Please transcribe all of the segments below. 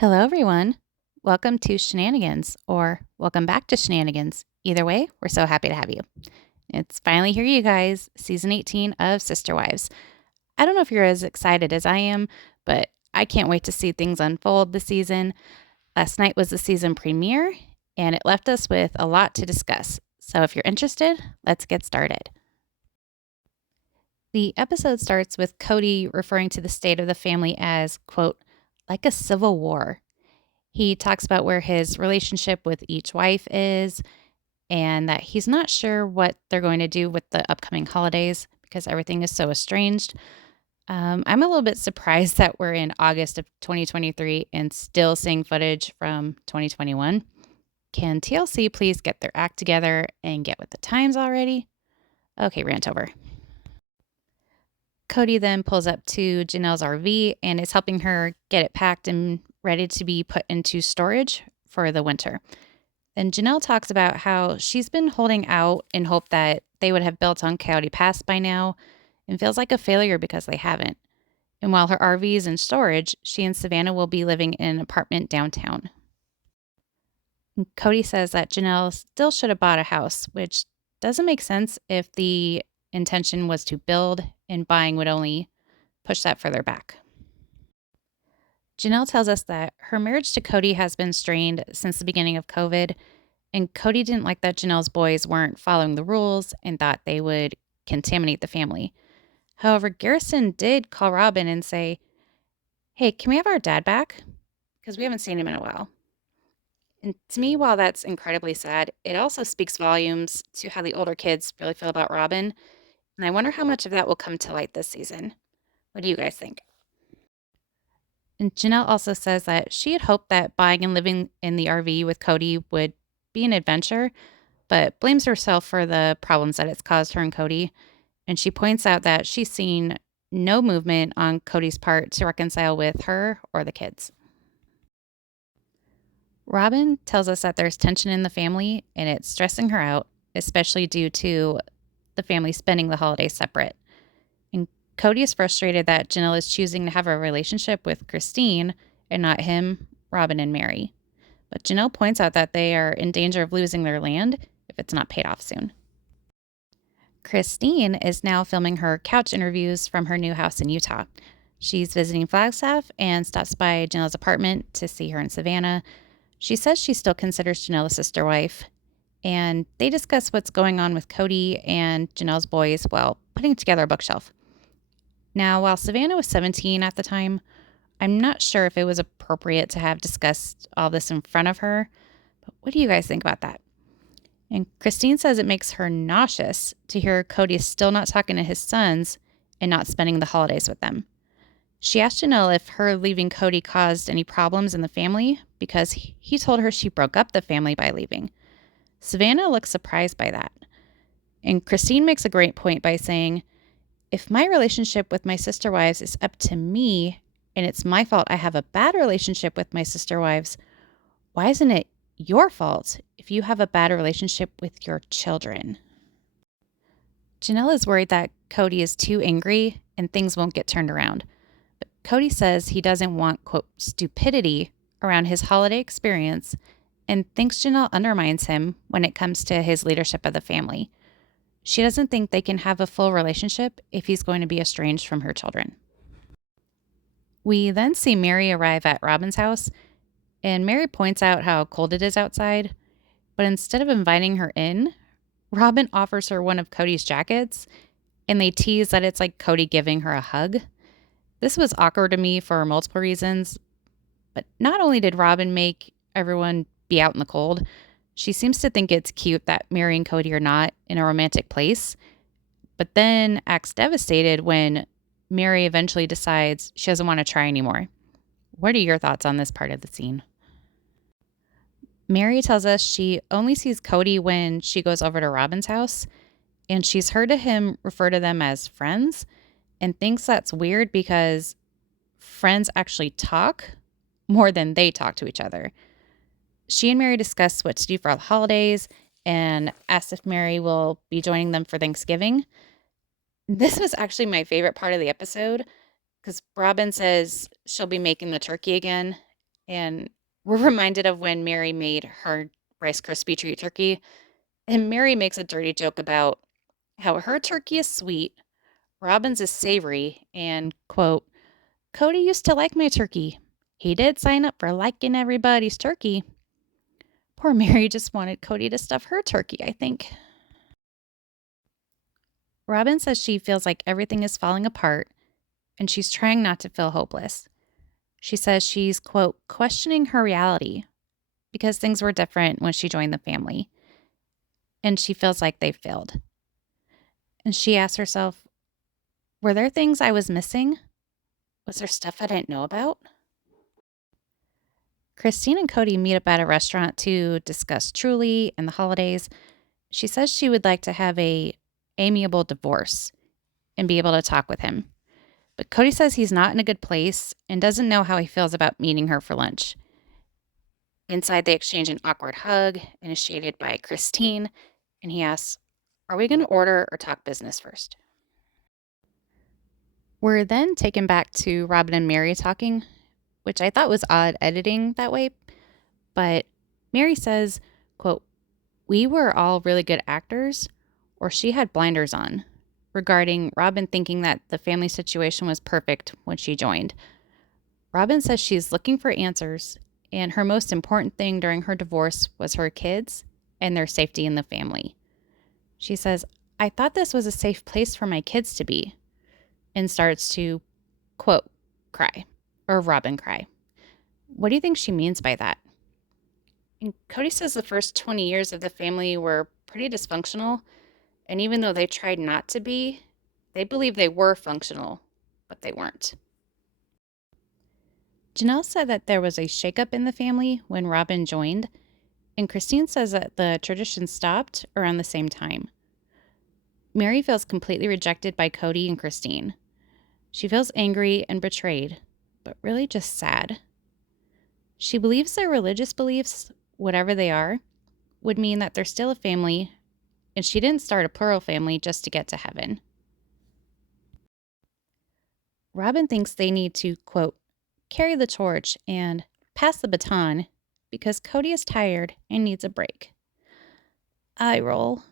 Hello, everyone. Welcome to Shenanigans, or welcome back to Shenanigans. Either way, we're so happy to have you. It's finally here, you guys, season 18 of Sister Wives. I don't know if you're as excited as I am, but I can't wait to see things unfold this season. Last night was the season premiere, and it left us with a lot to discuss. So if you're interested, let's get started. The episode starts with Cody referring to the state of the family as, quote, like a civil war. He talks about where his relationship with each wife is and that he's not sure what they're going to do with the upcoming holidays because everything is so estranged. I'm a little bit surprised that we're in August of 2023 and still seeing footage from 2021. Can TLC please get their act together and get with the times already? Okay, rant over. Cody then pulls up to Janelle's RV and is helping her get it packed and ready to be put into storage for the winter. And Janelle talks about how she's been holding out in hope that they would have built on Coyote Pass by now and feels like a failure because they haven't. And while her RV is in storage, she and Savannah will be living in an apartment downtown. And Cody says that Janelle still should have bought a house, which doesn't make sense if the intention was to build and buying would only push that further back. Janelle tells us that her marriage to Cody has been strained since the beginning of COVID, and Cody didn't like that Janelle's boys weren't following the rules and thought they would contaminate the family. However, Garrison did call Robin and say, hey, can we have our dad back? Because we haven't seen him in a while. And to me, while that's incredibly sad, it also speaks volumes to how the older kids really feel about Robin. And I wonder how much of that will come to light this season. What do you guys think? And Janelle also says that she had hoped that buying and living in the RV with Cody would be an adventure, but blames herself for the problems that it's caused her and Cody. And she points out that she's seen no movement on Cody's part to reconcile with her or the kids. Robin tells us that there's tension in the family and it's stressing her out, especially due to the family spending the holidays separate. And Cody is frustrated that Janelle is choosing to have a relationship with Christine and not him, Robin, and Mary. But Janelle points out that they are in danger of losing their land if it's not paid off soon. Christine is now filming her couch interviews from her new house in Utah. She's visiting Flagstaff and stops by Janelle's apartment to see her and Savannah. She says she still considers Janelle a sister wife, and they discuss what's going on with Cody and Janelle's boys while putting together a bookshelf. Now, while Savannah was 17 at the time, I'm not sure if it was appropriate to have discussed all this in front of her, but what do you guys think about that? And Christine says it makes her nauseous to hear Cody is still not talking to his sons and not spending the holidays with them. She asked Janelle if her leaving Cody caused any problems in the family because he told her she broke up the family by leaving. Savannah looks surprised by that. And Christine makes a great point by saying, if my relationship with my sister wives is up to me and it's my fault I have a bad relationship with my sister wives, why isn't it your fault if you have a bad relationship with your children? Janelle is worried that Cody is too angry and things won't get turned around. But Cody says he doesn't want, quote, stupidity around his holiday experience and thinks Janelle undermines him when it comes to his leadership of the family. She doesn't think they can have a full relationship if he's going to be estranged from her children. We then see Mary arrive at Robin's house, and Mary points out how cold it is outside, but instead of inviting her in, Robin offers her one of Cody's jackets, and they tease that it's like Cody giving her a hug. This was awkward to me for multiple reasons, but not only did Robin make everyone be out in the cold, she seems to think it's cute that Mary and Cody are not in a romantic place, but then acts devastated when Mary eventually decides she doesn't want to try anymore. What are your thoughts on this part of the scene? Mary tells us she only sees Cody when she goes over to Robin's house, and she's heard him refer to them as friends and thinks that's weird because friends actually talk more than they talk to each other. She and Mary discuss what to do for the holidays and asks if Mary will be joining them for Thanksgiving. This was actually my favorite part of the episode because Robin says she'll be making the turkey again. And we're reminded of when Mary made her Rice Krispie treat turkey. And Mary makes a dirty joke about how her turkey is sweet, Robin's is savory, and, quote, Cody used to like my turkey. He did sign up for liking everybody's turkey. Poor Mary just wanted Cody to stuff her turkey, I think. Robin says she feels like everything is falling apart and she's trying not to feel hopeless. She says she's, quote, questioning her reality because things were different when she joined the family and she feels like they've failed. And she asks herself, were there things I was missing? Was there stuff I didn't know about? Christine and Cody meet up at a restaurant to discuss Truly and the holidays. She says she would like to have a amiable divorce and be able to talk with him. But Cody says he's not in a good place and doesn't know how he feels about meeting her for lunch. Inside, they exchange an awkward hug, initiated by Christine, and he asks, are we going to order or talk business first? We're then taken back to Robin and Mary talking, which I thought was odd editing that way. But Mary says, quote, we were all really good actors, or she had blinders on, regarding Robin thinking that the family situation was perfect when she joined. Robin says she's looking for answers, and her most important thing during her divorce was her kids and their safety in the family. She says, I thought this was a safe place for my kids to be, and starts to, quote, cry, or Robin cry. What do you think she means by that? And Cody says the first 20 years of the family were pretty dysfunctional, and even though they tried not to be, they believe they were functional, but they weren't. Janelle said that there was a shakeup in the family when Robin joined, and Christine says that the tradition stopped around the same time. Mary feels completely rejected by Cody and Christine. She feels angry and betrayed, but really just sad. She believes their religious beliefs, whatever they are, would mean that they're still a family, and she didn't start a plural family just to get to heaven. Robin thinks they need to, quote, carry the torch and pass the baton because Cody is tired and needs a break. Eye roll.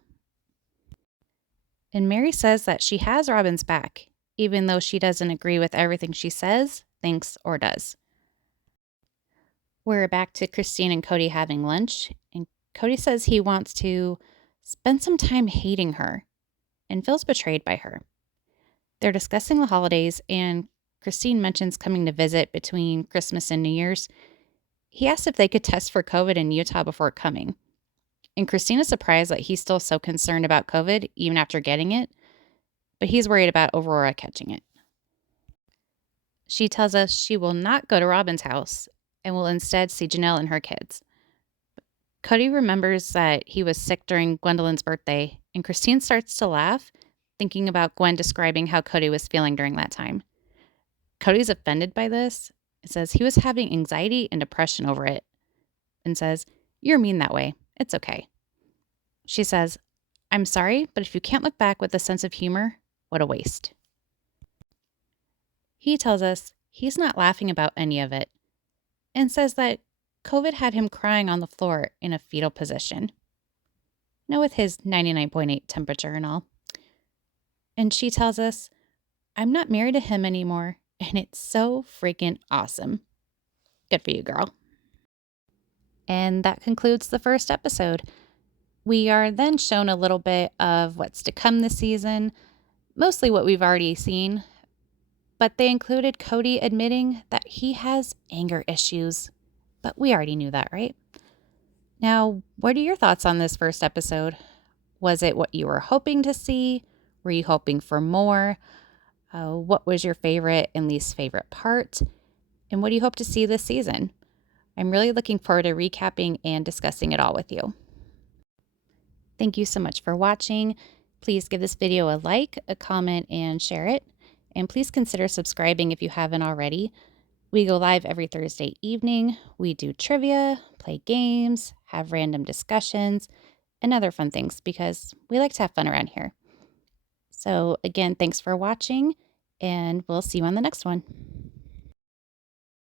And Mary says that she has Robin's back, even though she doesn't agree with everything she says, thinks, or does. We're back to Christine and Cody having lunch, and Cody says he wants to spend some time hating her and feels betrayed by her. They're discussing the holidays, and Christine mentions coming to visit between Christmas and New Year's. He asks if they could test for COVID in Utah before coming. And Christine is surprised that he's still so concerned about COVID even after getting it, but he's worried about Aurora catching it. She tells us she will not go to Robin's house and will instead see Janelle and her kids. Cody remembers that he was sick during Gwendolyn's birthday, and Christine starts to laugh, thinking about Gwen describing how Cody was feeling during that time. Cody's offended by this. It says he was having anxiety and depression over it, and says, you're mean that way. It's okay. She says, I'm sorry, but if you can't look back with a sense of humor, what a waste. He tells us he's not laughing about any of it and says that COVID had him crying on the floor in a fetal position. Now with his 99.8 temperature and all. And she tells us, I'm not married to him anymore, and it's so freaking awesome. Good for you, girl. And that concludes the first episode. We are then shown a little bit of what's to come this season, mostly what we've already seen, but they included Cody admitting that he has anger issues. But we already knew that, right? Now, what are your thoughts on this first episode? Was it what you were hoping to see? Were you hoping for more? What was your favorite and least favorite part? And what do you hope to see this season? I'm really looking forward to recapping and discussing it all with you. Thank you so much for watching. Please give this video a like, a comment, and share it. And please consider subscribing if you haven't already. We go live every Thursday evening. We do trivia, play games, have random discussions, and other fun things because we like to have fun around here. So again, thanks for watching, and we'll see you on the next one.